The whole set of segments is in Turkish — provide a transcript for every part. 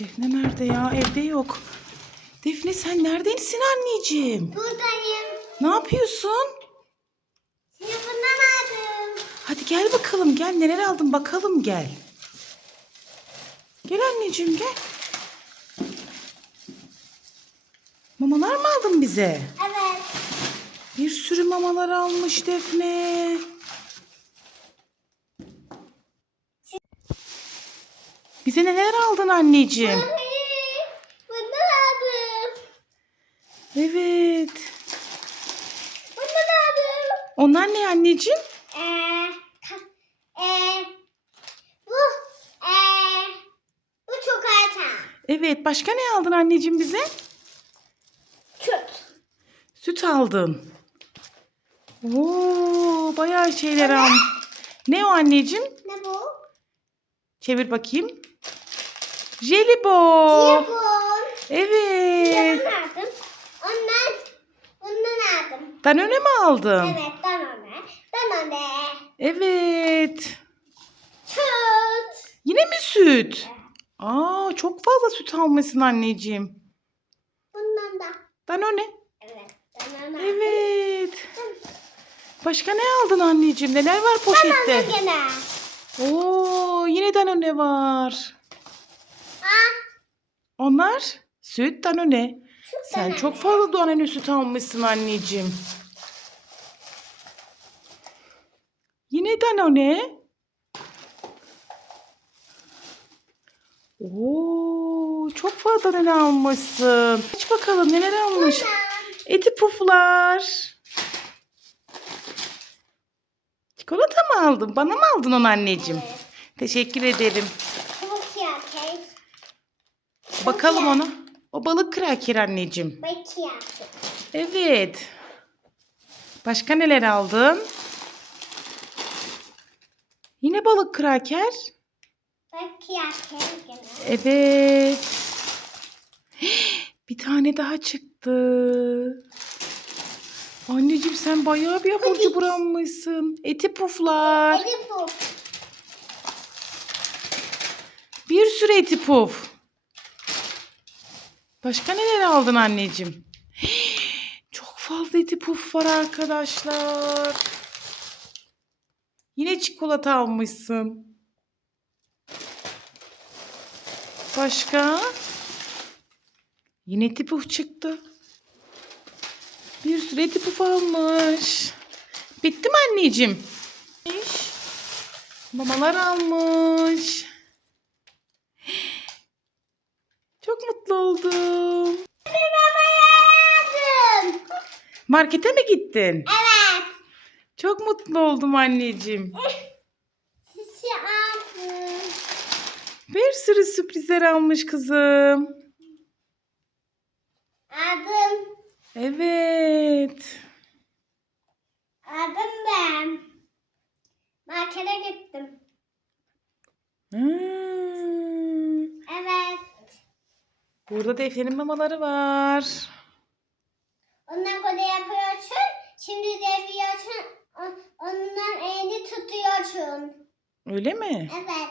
Defne nerede ya? Evde yok. Defne sen neredesin anneciğim? Buradayım. Ne yapıyorsun? Sınıfından aldım. Hadi gel bakalım gel neler aldın bakalım gel. Gel anneciğim gel. Mamalar mı aldın bize? Evet. Bir sürü mamalar almış Defne. Bize neler aldın anneciğim? Bundan aldım. Evet. Bundan aldım. Onlar ne anneciğim? Ee, ee, bu, ee, bu çikolata. Evet başka ne aldın anneciğim bize? Süt. Süt aldın. Oo, bayağı şeyler aldın. Ne o anneciğim? Ne bu? Çevir bakayım. Jelibon. Yapın. Evet. Bundan aldım. Ondan, bundan aldım. Danone mi aldın? Evet, danone. Danone. Evet. Süt. Yine mi süt? Aa, çok fazla süt almışsın anneciğim. Bundan da. Danone. Evet, danone. Evet. Başka ne aldın anneciğim? Neler var poşette? Danone gene. Oo, yine Danone var. Onlar süt Danone. Sen Danone. çok fazla Danone süt almışsın anneciğim. Yine Danone. Oo, çok fazla Danone almışsın. Aç bakalım neler almış. Bundan. Eti puflar. Çikolata mı aldın? Bana mı aldın onu anneciğim? Evet. Teşekkür ederim. Bakalım ona. O balık kraker anneciğim. Belki yakayım. Evet. Başka neler aldın? Yine balık kraker. Gene. Evet. Bir tane daha çıktı. Anneciğim sen bayağı bir Hadi. cubur almışsın. Eti puflar. Hadi bu. Bir sürü eti puf. Başka neler aldın anneciğim? Çok fazla eti puf var arkadaşlar. Yine çikolata almışsın. Başka? Yine eti puf çıktı. Bir sürü eti puf almış. Bitti mi anneciğim? Mamalar almış. Çok mutlu oldum. Aldım. Markete mi gittin? Evet. Çok mutlu oldum anneciğim. Sisi aldım. Bir sürü sürprizler almış kızım. Aldım. Evet. Aldım ben. Markete gittim. Hmm. Evet. Burada Defne'nin mamaları var. Ondan böyle yapıyorsun. Şimdi deviyorsun. Ondan elini tutuyorsun. Öyle mi? Evet.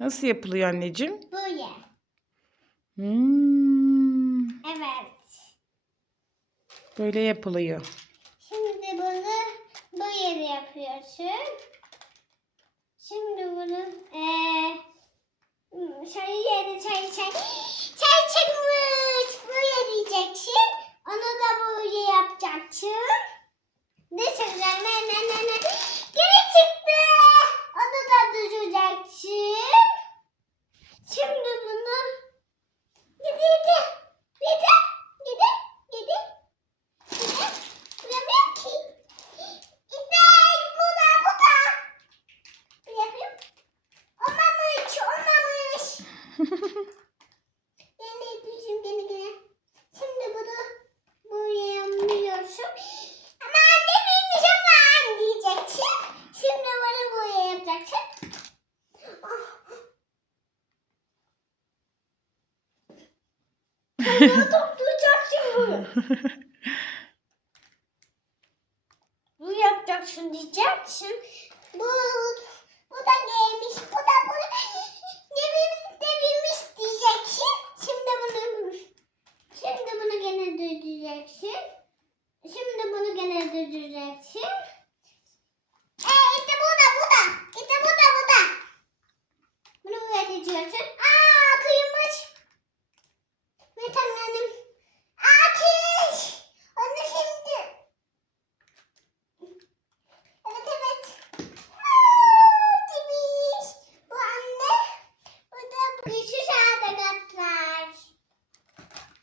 Nasıl yapılıyor anneciğim? Böyle. Hmm. Evet. Böyle yapılıyor. Şimdi bunu bu yere yapıyorsun. Şimdi bunu eee çay yeri çay çay çay çıkmış. Bunu toplayacaksın bunu. bunu yapacaksın diyeceksin. Bu, bu da neymiş? Bu da bu. Ne bunu neymiş devirmiş diyeceksin. Şimdi bunu şimdi bunu gene düzeceksin. Şimdi bunu gene düzeceksin.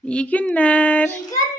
İyi günler. İyi günler.